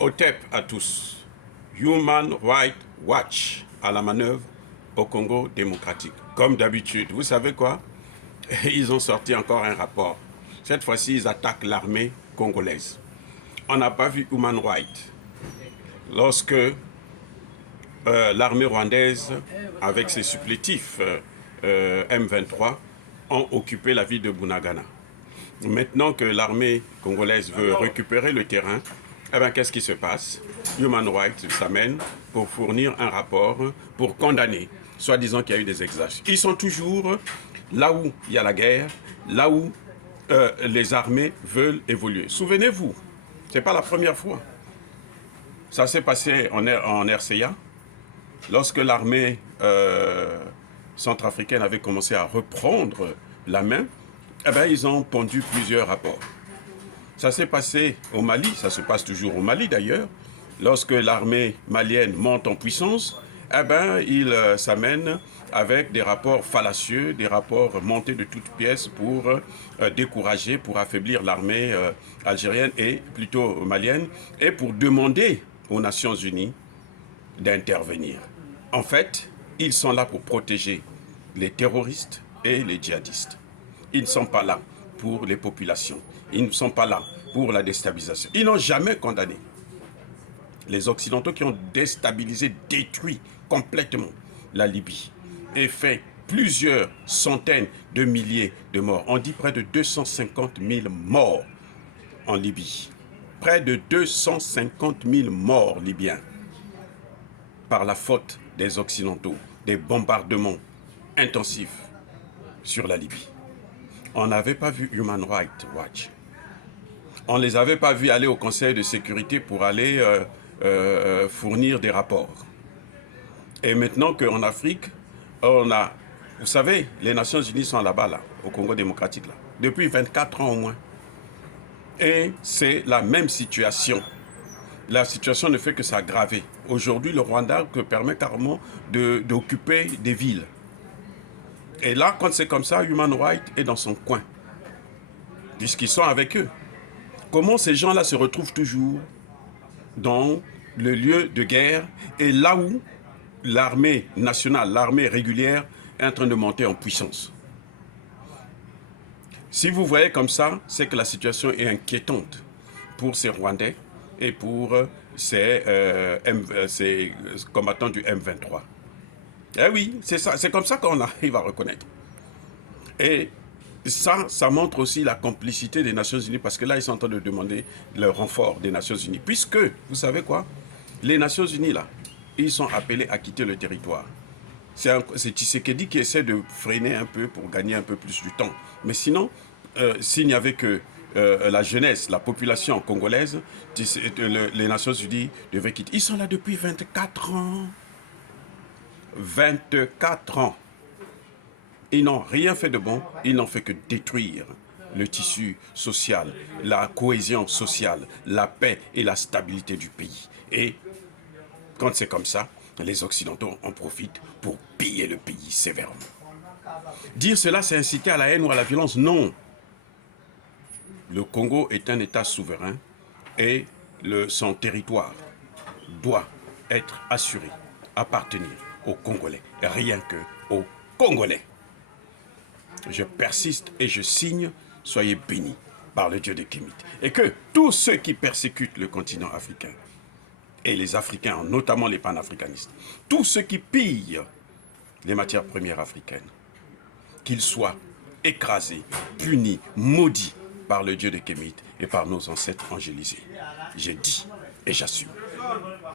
OTEP à tous. Human Rights Watch à la manœuvre au Congo démocratique. Comme d'habitude, vous savez quoi? Ils ont sorti encore un rapport. Cette fois-ci, ils attaquent l'armée congolaise. On n'a pas vu Human Rights. Lorsque l'armée rwandaise, avec ses supplétifs M23, ont occupé la ville de Bunagana. Maintenant que l'armée congolaise veut récupérer le terrain, eh bien, qu'est-ce qui se passe? Human Rights s'amène pour fournir un rapport pour condamner, soi-disant qu'il y a eu des exactions. Ils sont toujours là où il y a la guerre, là où les armées veulent évoluer. Souvenez-vous, ce n'est pas la première fois. Ça s'est passé en RCA, lorsque l'armée centrafricaine avait commencé à reprendre la main. Eh bien, ils ont pondu plusieurs rapports. Ça s'est passé au Mali, ça se passe toujours au Mali d'ailleurs. Lorsque l'armée malienne monte en puissance, eh bien, ils s'amènent avec des rapports fallacieux, des rapports montés de toutes pièces pour décourager, pour affaiblir l'armée algérienne et plutôt malienne, et pour demander aux Nations Unies d'intervenir. En fait, ils sont là pour protéger les terroristes et les djihadistes. Ils ne sont pas là pour les populations. Ils ne sont pas là pour la déstabilisation. Ils n'ont jamais condamné les Occidentaux qui ont déstabilisé, détruit complètement la Libye et fait plusieurs centaines de milliers de morts. On dit près de 250 000 morts en Libye. Près de 250 000 morts libyens par la faute des Occidentaux, des bombardements intensifs sur la Libye. On n'avait pas vu Human Rights Watch. On ne les avait pas vus aller au Conseil de sécurité pour aller fournir des rapports. Et maintenant qu'en Afrique, on a... Vous savez, les Nations Unies sont là-bas, là, au Congo démocratique, là, depuis 24 ans au moins. Et c'est la même situation. La situation ne fait que s'aggraver. Aujourd'hui, le Rwanda permet carrément d'occuper des villes. Et là, quand c'est comme ça, Human Rights est dans son coin, puisqu'ils sont avec eux. Comment ces gens-là se retrouvent toujours dans le lieu de guerre et là où l'armée nationale, l'armée régulière est en train de monter en puissance? Si vous voyez comme ça, c'est que la situation est inquiétante pour ces Rwandais et pour ces combattants du M23. Eh oui, c'est ça, c'est comme ça qu'on arrive à reconnaître. Et ça montre aussi la complicité des Nations Unies, parce que là, ils sont en train de demander le renfort des Nations Unies. Puisque, vous savez quoi, les Nations Unies, là, ils sont appelés à quitter le territoire. C'est Tshisekedi qui essaie de freiner un peu pour gagner un peu plus du temps. Mais sinon, s'il n'y avait que la jeunesse, la population congolaise, les Nations Unies devaient quitter. Ils sont là depuis 24 ans. 24 ans. Ils n'ont rien fait de bon, ils n'ont fait que détruire le tissu social, la cohésion sociale, la paix et la stabilité du pays. Et quand c'est comme ça, les Occidentaux en profitent pour piller le pays sévèrement. Dire cela, c'est inciter à la haine ou à la violence? Non. Le Congo est un État souverain et son territoire doit être assuré, appartenir aux Congolais, rien que aux Congolais. Je persiste et je signe, soyez bénis par le Dieu de Kémit. Et que tous ceux qui persécutent le continent africain, et les Africains, notamment les panafricanistes, tous ceux qui pillent les matières premières africaines, qu'ils soient écrasés, punis, maudits par le Dieu de Kémit et par nos ancêtres angélisés. J'ai dit et j'assume.